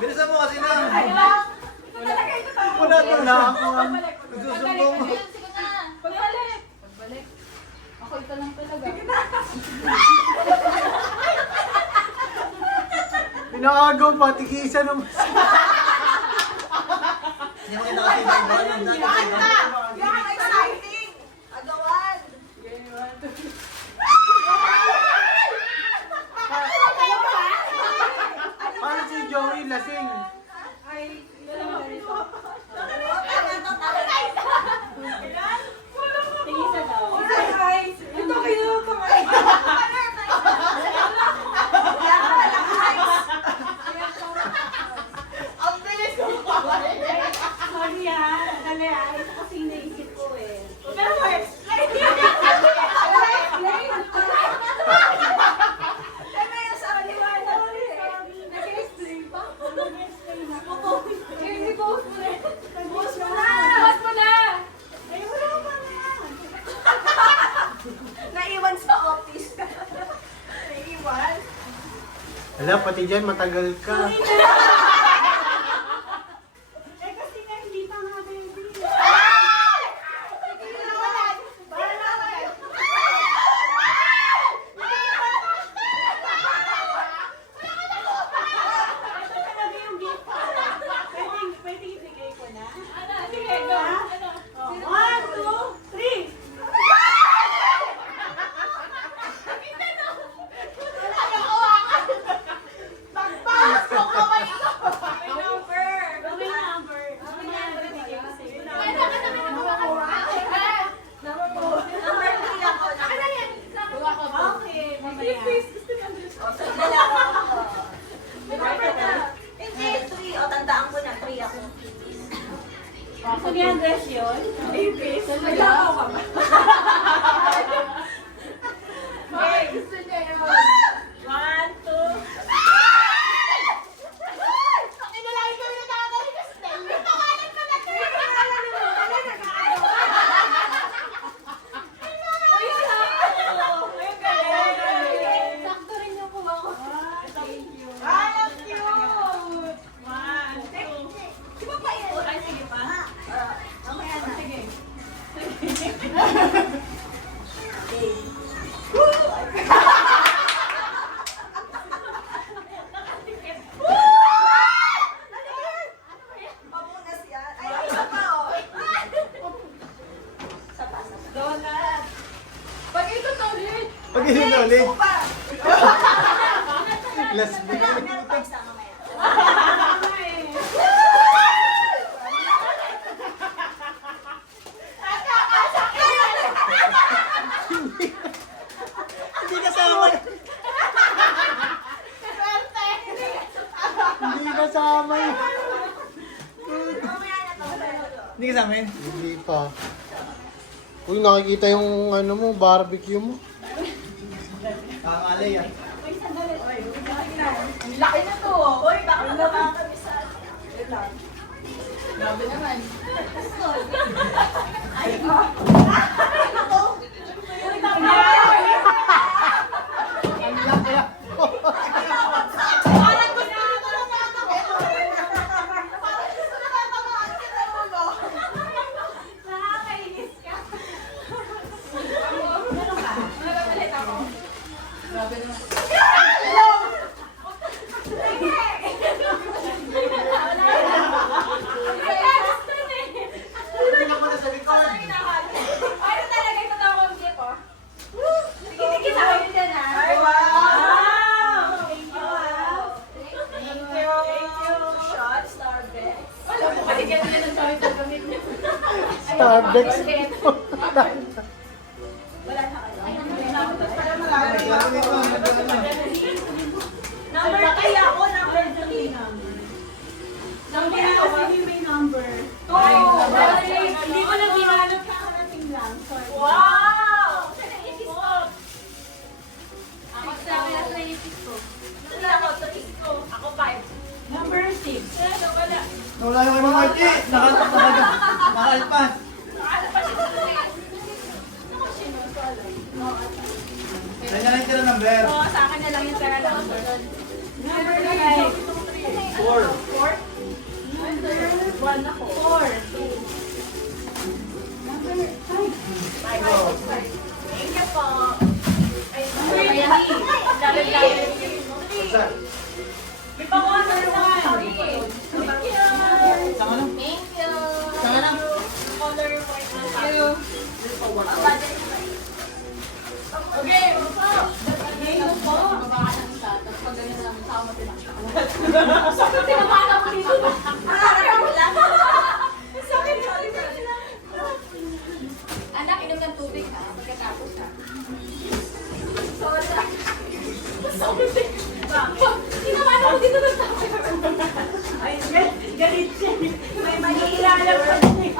Bilisan mo kasi na. Wala ako ang nagsusumbong. Pagbalik. Ako ito lang talaga. Pinaagaw pa, tigisan naman. Hindi mo kita kasi ng balon. Yan, exciting! Agawan! Paano si Joey lasing? Ito kayo kamay. Ang bilis ko kamay. Sorry ah, dali ah. Ito kasi naisip ko eh. Pero explain. Nag-explain pa? Hindi ko mo na. Bukas mo na. Ay, wala pa na. Naiwan sa office. Naiwan. Ala, pati dyan matagal ka. Eh kasi nga hindi pa nga baby. Ito talaga yung gift ko. Pwede ibigay ko na? Sige, go. Oh, 1, 2, 3. May number. Gawin number. Gawin number. Ibigay ko sa'yo. Ay, saka naman ako makuha. Number 3 ako. Kuha ko po. Okay, mamaya. Hindi, 3. O, tandaan ko na 3 ako. Gusto niya ang dress yun? Baby, Talaga? ka ba? Bakit gusto niya yun? 1, 2. Sakto rin yung kuha ko. Thank you. Ay, ang cute! 1, 2. Di ba pa yun? Ay, sige pa. Mamaya na. Sige. Pamunas yan. Ay, isa pa, oh. Isa pa. Donut. Pag ito to ulit. Pag isin ulit. Isa pa. Last Meron minute. pa isa mamaya. Tama eh. Hindi kasama. Hindi kasama yun. Mamaya na to. Hindi ka sa amin? Hindi pa. Uy, nakikita yung ano mo, barbecue mo. Alay ah. Ang laki na to. Uy, baka nakakamisan. Grabe naman. Ang laki ah. Parang gusto nito lang yata. Parang gusto na tatamaan ka ng ulo. Nakakainis ka. Nagagalit ako. Grabe naman. Tingnan mo na sa likod. Ay, ito talaga ito daw ang gift, oh. Sige, sige, sa akin din, ha? Ay, wow! Wow! Thank you ah. Thank you. Shot, Starbucks. Wala po kasi ganyan ang sorry sa gamit niya. Starbucks. Wala na kayo. Number 3 ako, number 3. Number kasi may number. Hindi ko na ginanap kakarating lang. Sorry. Wow! Ako sa akin at naisip ko. Ako, 3. Ako, 5. Number 6. Ano pala? Oh, Wala yung kay Mama Archie. Nakalpas. Kanya lang yung tira number. Oo, sa akin na lang yung pera ng Number 5. 4. 1 ako. 4. Number 5. Thank you po. Ay, Saan? May panguha na naman. Thank you. Saan ka lang? Thank you. Saan ka lang? Color yung white na tayo. Okay. Ngayon po. Mabakasan siya. Tapos pag ganyan lang, sama tinakta. Sakit tinamana ko dito. Sakit. Anak, inom ng tubig ha. Pagkatapos ha. Sorry. Sorry. Tinamana ko dito ng tao. Ay, galit siya. May manihilala pa siya.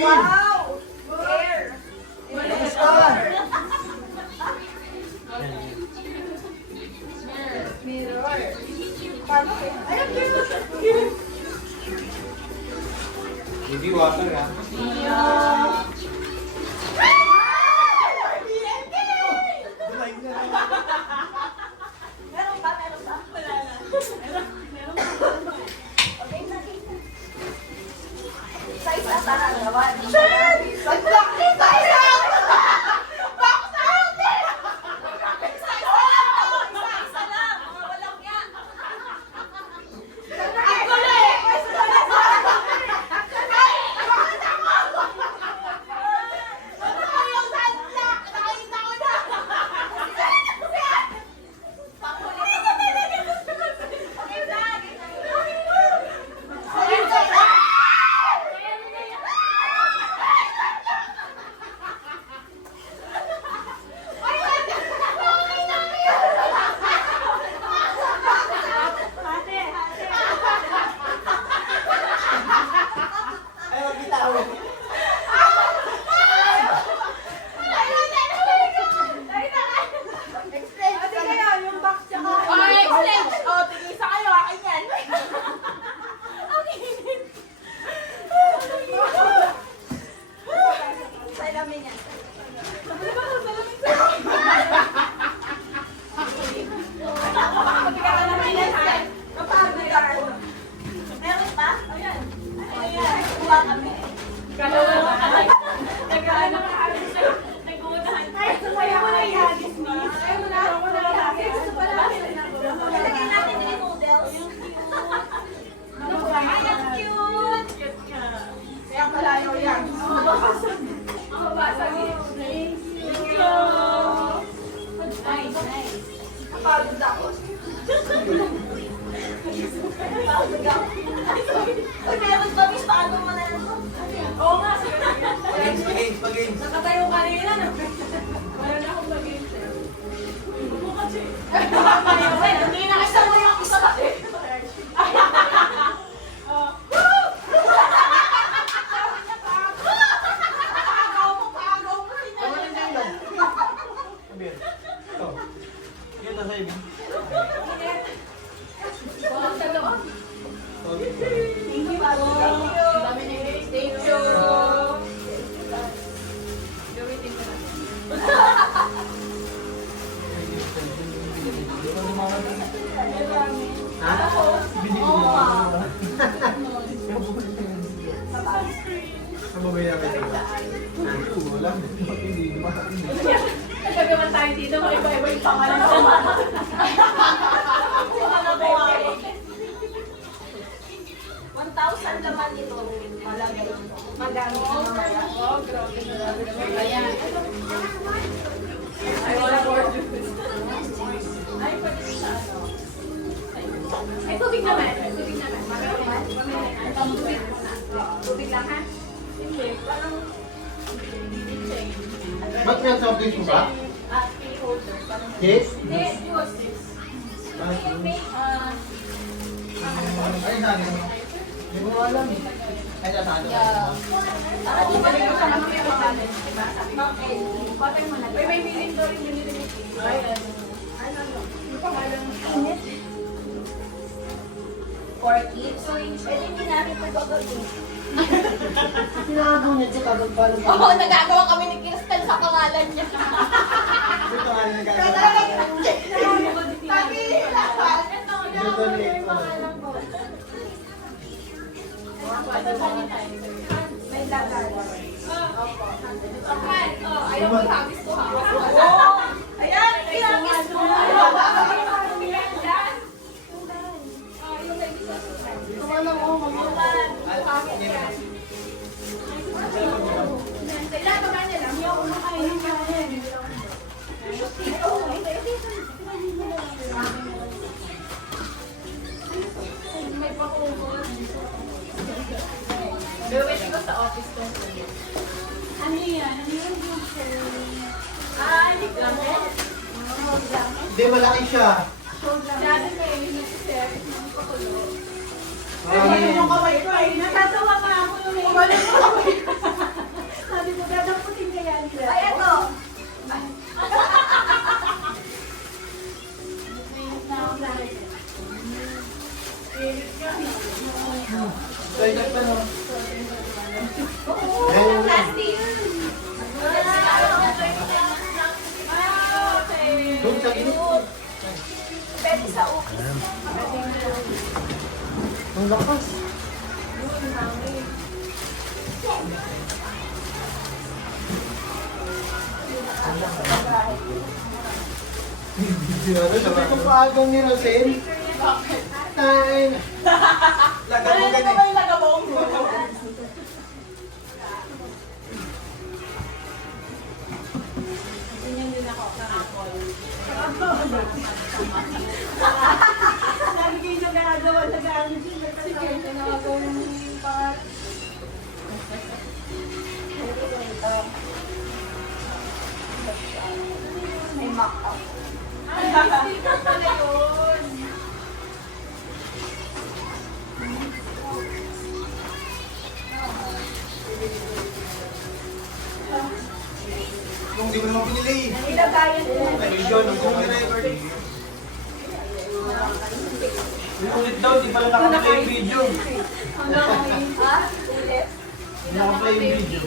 Wow! Where? Hindi water ha. Meron ba? Meron ba? Wala na. Meron pa. Okay na. Size na tara, gawan. Shit! Exactly, size out! Box out! Size out! Isa lang, mga walang yan. Ang gulo eh! Nakita yung sunblock! Nakita ko na! Ate, Ayaw, bitawin. ate kaya yung box tsaka. Okay, explain. Oh, tigisa kayo, akin yan. Salamin yan. Kapagod ako. Meron pa? Ayan. Ayan. Kuha kami. Nag-ano ka siya. Nag-uunahan. Kaya mo na ihagis mo. Ayaw mo na. Lalagyan natin din yung noodles. Ay, ang cute! Cute ka. Kaya malayo yan. Ang mabasa niya. Thank you. Nice, nice. Kapagod ako. Kapagod ako. Uy, meron ba, miss? Paano mo na yan? Oo nga. Pag-games. Nakatayo kanina. Wala na akong mag-games eh. Bumukas eh. Hindi na kasi mo yung isa ba? Ano yung ilaw? Beer. Ito. Yan na sa'yo. Wow, sa loob. Thank you po. Ang dami na yun. Thank you. Gamitin ko na. Ha? Binili mo ba? Ano ba yan kayo? Wala. Hindi naman. Sabi man tayo dito, mag-iba-iba yung pangalan ko. Wala ko nga. 1,000 naman ito. Malagay ito. Magamit na mamaya. Oh, grabe na naman. Ayan. I wanna order. Ay, pwede sa ano. Ay, tubig naman. Tubig naman. Ang tubig muna. Tubig lang ha? Hindi. Parang Ba't may soft drinks mo ba? tea holder. Parang Yes? hindi, juice. May, Ay, nani mo. Hindi mo alam eh. Ay, nasaan? Para di ba rin sa mga pangalan, diba? Sabi ko, butter mo na. May million doon rin yun. Ay, ano? Yung pangalan mo. Init? Porky. So, pwede hindi namin pag-gagawin. Sinabunod siya pagpapalo. Oo, nagagawa kami ni Crystal sa pangalan niya. Ito nga yung nagagawa. May lagal. Ayaw mo habis ko ha. Ayan, pinagis mo. Gawin ko sa office ko. Ano yan? Ano yung Hindi lang eh. Hindi, malaki siya. Dati may nag-share ng pakulo. yung kamay ko ay natatawa pa ako nung may sabi ko, dadaputin ka yan. Ay, ito. Kaya pa no? Plastic. Doon sa gilid. Pwede sa office. Ang lakas. Sabi ko paagang ni Rosel. Tain. Lagay mo ganun. May lagabong. Sabi ko yung nagagawa sa gamit yun. Sige, tinawagaw yung pangalan. May mock-up. Sticker pala yun. Kung di mo naman pinili. Nilagayan ko na. Ay, yun. Ang kung record. Ulit daw, di pala naka-play video. Ha? Ulit. Naka-play video.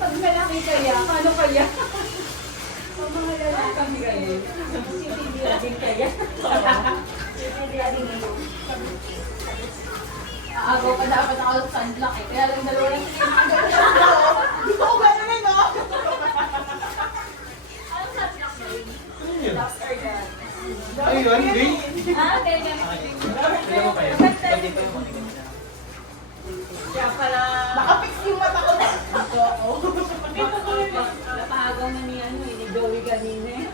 Pag malaki kaya, paano kaya? Pag mga lalaki kami kaya, sisindira din kaya. Agaw pa dapat ako sa sunblock eh. Kaya lang dalawa lang sila. Di ko gano'n na, no? Anong sunblock na yun? Ayun, Ding. Ah, kaya Kaya mo kaya? Pwede pa yung mga kaya pala. Nakapix yung mata ko na. Napahagaw na ni ano eh, ni Joey kanina eh.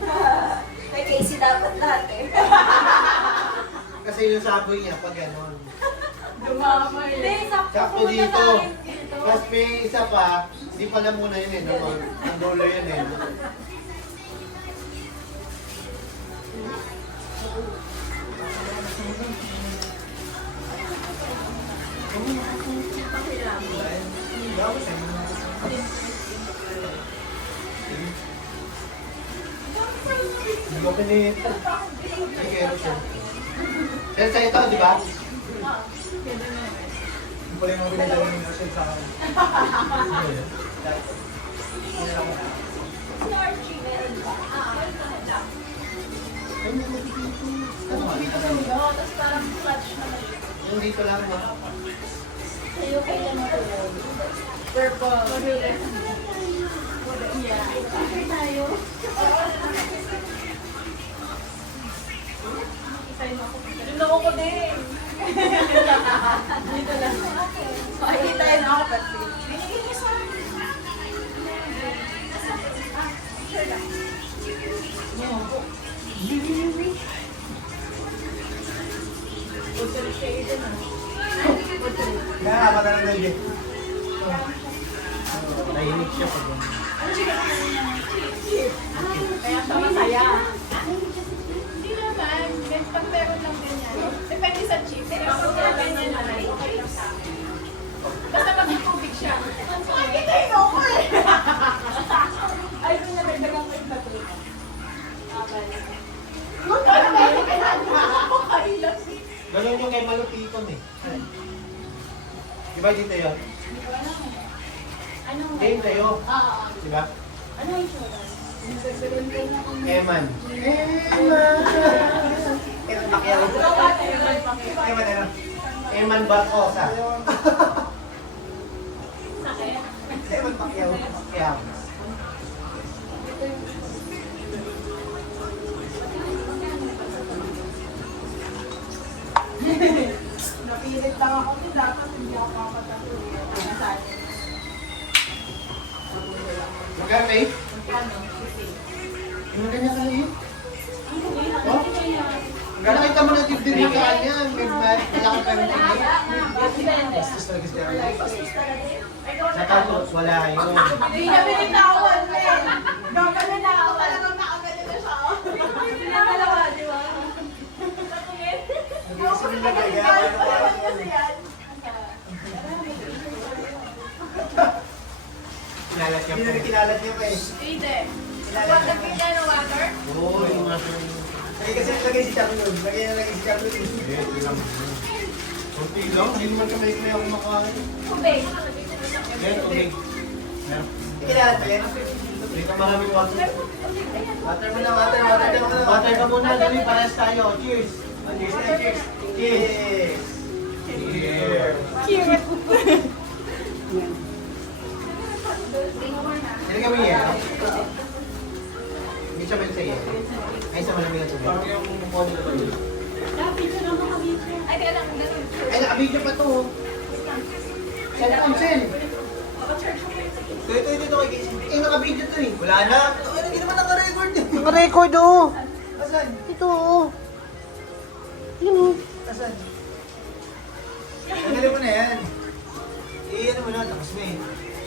Kay Casey dapat lahat eh. Kasi yung saboy niya pag gano'n. Dumamay. Hindi, Sakto dito. Tapos may isa pa, di pala muna yun eh. Ang dulo yun eh. Hindi ko pinito. Sige, Rosel. Pero sa ito, di ba? Hindi pala yung mga pinadala ni Rosel sa akin. Si Archie, meron ba? Oo, tapos parang clutch naman. Yung dito lang ba? Sa'yo kailan mo ito yun? Purple. Yeah. Tayo. Doon ako ko din. Dito lang. Makikita yun ako kasi. Binigyan niya sa akin. Sure lang. Kaya nga, maganda na yun. Tahimik siya pag Kaya siya masaya. Hindi naman. Pag meron lang ganyan. Depende sa chip. Pero kung meron ganyan na lang, okay lang sa akin. Basta maging tubig siya. Ay, no, eh. Ay, kung nagdagang ko yung bato. Ano ba yung kailangan? Ganun yung kay Malupiton eh. Diba dito yun? Anong Game kayo. Oo. Diba? Ano yung insurance? Eman. Eman Pacquiao. Eman ano? Eman Barcosa. Sakit? Eman Pacquiao. Pacquiao. Napilit lang ako. Dapat hindi ako papatatuloy. Magkano kayo? Yung ganyan kaliit? Oh? Nakita mo na dibdib na kanya. May malaki pa rin kanya. Bastos talaga siya. Natapos, wala yun. Hindi na binitawan, men. Gagano na ako. Talagang nakagano na siya. Pinakalawa, di ba? Nag-iisip yung nagaya. Kinalat niya po. Kinalat niya pa eh. Hindi. Huwag nagbigay ng water. Oo, yung mga Lagay kasi lagay si Chapo yun. Lagay na lagay si Chapo yun. Ito lang. Kunti lang, hindi naman kamay ko yung kumakain. Tubig. Yan, tubig. Yan. Kailangan ba yan? Hindi ka maraming water. Water mo na, water ka muna. Water ka muna, dali, pares tayo. Cheers! Cheers na, cheers. Cheers. Cheers! Nilagay mo yung yelo? Hindi siya ba sa yelo? Ay, sa malamig ang tubig. Parang yung mukha nila ba yun? Dapat siya naman kabisyo. Ay, kaya lang. Ganun. Ay, nakabidyo pa to. Saan na cancel? Ito kay Casey. Eh, nakabidyo to eh. Wala na. Hindi naman naka-record eh. Naka-record oh. Asan? Ito oh. Yun oh. Asan? Tanggalin mo na yan. Eh, ano mo na, tapos na eh.